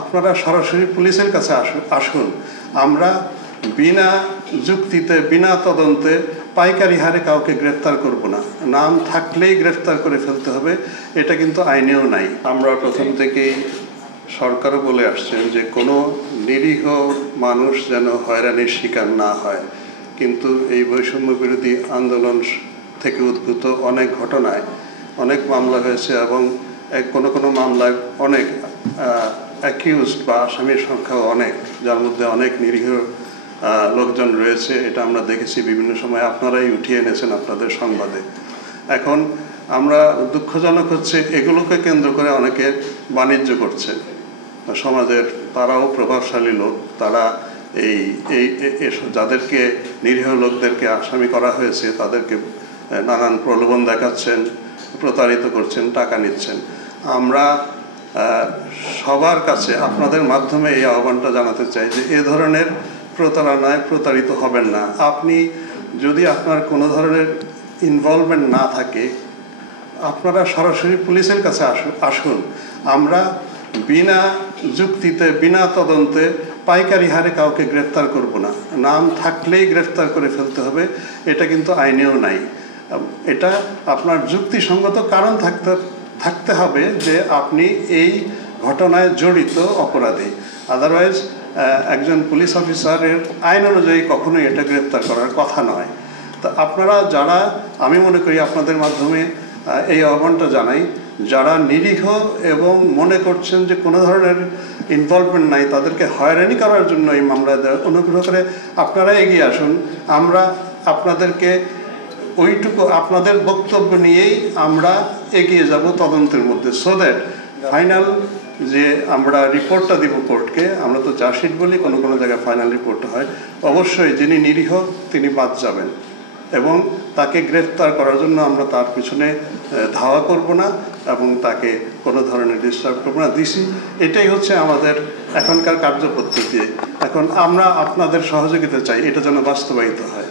আপনারা সরাসরি পুলিশের কাছে আসুন। আমরা বিনা যুক্তিতে বিনা তদন্তে পাইকারি হারে কাউকে গ্রেফতার করব না। নাম থাকলেই গ্রেফতার করে ফেলতে হবে, এটা কিন্তু আইনেও নাই। আমরা প্রথম থেকেই সরকারও বলে আসছেন যে কোনো নিরীহ মানুষ যেন হয়রানির শিকার না হয়, কিন্তু এই বৈষম্য বিরোধী আন্দোলন থেকে উদ্ভূত অনেক ঘটনায় অনেক মামলা হয়েছে এবং কোনো মামলায় অনেক অ্যাকিউজড বা আসামির সংখ্যাও অনেক, যার মধ্যে অনেক নিরীহ লোকজন রয়েছে। এটা আমরা দেখেছি বিভিন্ন সময়, আপনারাই উঠিয়ে এনেছেন আপনাদের সংবাদে। এখন আমরা দুঃখজনক হচ্ছে এগুলোকে কেন্দ্র করে অনেকে বাণিজ্য করছে সমাজের, তারাও প্রভাবশালী লোক, তারা এই যাদেরকে নিরীহ লোকদেরকে আসামি করা হয়েছে তাদেরকে নানান প্রলোভন দেখাচ্ছেন, প্রতারিত করছেন, টাকা নিচ্ছেন। আমরা সবার কাছে আপনাদের মাধ্যমে এই আহ্বানটা জানাতে চাই যে এ ধরনের প্রতারণায় প্রতারিত হবেন না। আপনি যদি আপনার কোনো ধরনের ইনভলভমেন্ট না থাকে, আপনারা সরাসরি পুলিশের কাছে আসুন। আমরা বিনা যুক্তিতে বিনা তদন্তে পাইকারি হারে কাউকে গ্রেফতার করব না। নাম থাকলেই গ্রেফতার করে ফেলতে হবে, এটা কিন্তু আইনেও নাই। এটা আপনার যুক্তিসঙ্গত কারণ থাকতে হবে যে আপনি এই ঘটনায় জড়িত অপরাধী, আদারওয়াইজ একজন পুলিশ অফিসারের আইন অনুযায়ী কখনোই এটা গ্রেফতার করার কথা নয়। তো আপনারা যারা, আমি মনে করি আপনাদের মাধ্যমে এই আহ্বানটা জানাই, যারা নিরীহ এবং মনে করছেন যে কোনো ধরনের ইনভলভমেন্ট নাই, তাদেরকে হয়রানি করার জন্য এই মামলা অনুগ্রহ করে আপনারা এগিয়ে আসুন। আমরা আপনাদেরকে ওইটুকু আপনাদের বক্তব্য নিয়েই আমরা এগিয়ে যাব তদন্তের মধ্যে, সো দ্যাট ফাইনাল যে আমরা রিপোর্টটা দিব কোর্টকে, আমরা তো চার্জশিট বলি, কোনো জায়গায় ফাইনাল রিপোর্ট হয়, অবশ্যই যিনি নিরীহ তিনি বাদ যাবেন এবং তাকে গ্রেফতার করার জন্য আমরা তার পিছনে ধাওয়া করব না এবং তাকে কোনো ধরনের ডিস্টার্ব করব না। এটাই হচ্ছে আমাদের এখনকার কার্যপদ্ধতি। এখন আমরা আপনাদের সহযোগিতা চাই, এটা যেন বাস্তবায়িত হয়।